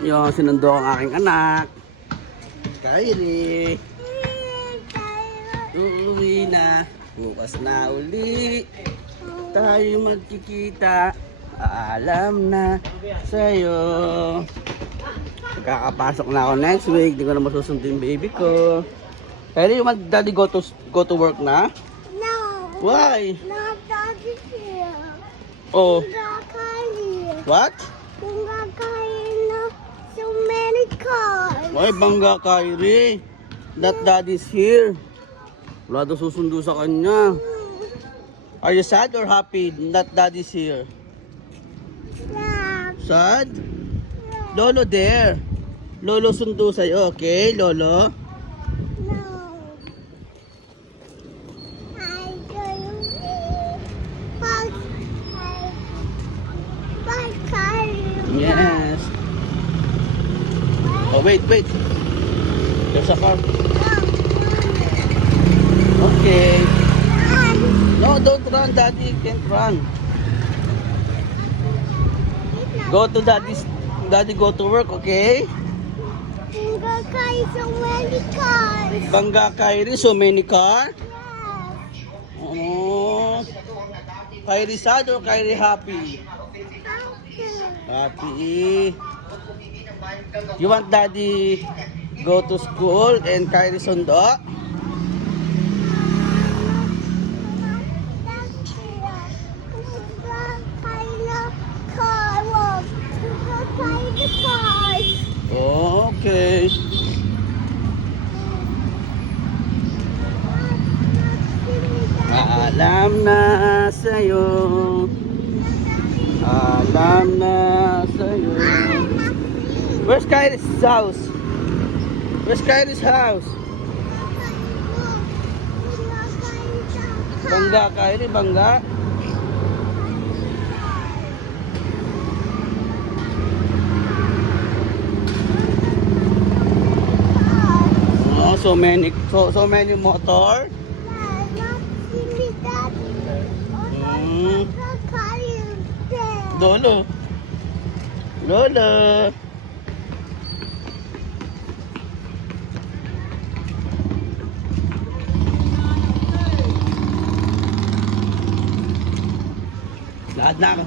Yung sinundo ang aking anak. Kylie. Uuwi na. Bukas na uli. Tayo magkikita. Alam na sa'yo. Magkakapasok na ako next week. Hindi ko na masusundo yung baby ko. Kylie, you want daddy go to work na? No. Why? Not daddy here. Oh. Kylie. What? Kylie na so many cars. Why bangga Kylie? That daddy's here. Wala daw susundo sa kanya. Are you sad or happy that daddy's here? Yeah. Sad? Lolo there. Lolo sundo sa'yo, okay? Lolo? No. I don't Bye, Kylie. Yes. Oh, wait. There's a car. Okay. No, don't run, daddy. Can't run. Go to daddy go to work, okay? Kylie, so many cars. Bangga Kylie, so many car? Yes. Oh. Kylie sad or Kylie happy? Happy. You want daddy go to school and Kylie sundo? Okay. Alam na sa'yo. Alam na sa'yo. Where's Kylie's house? Where's Kylie's house? Bangga Kylie, bangga. Oh, so many motor. Lolo. Lahat na ako.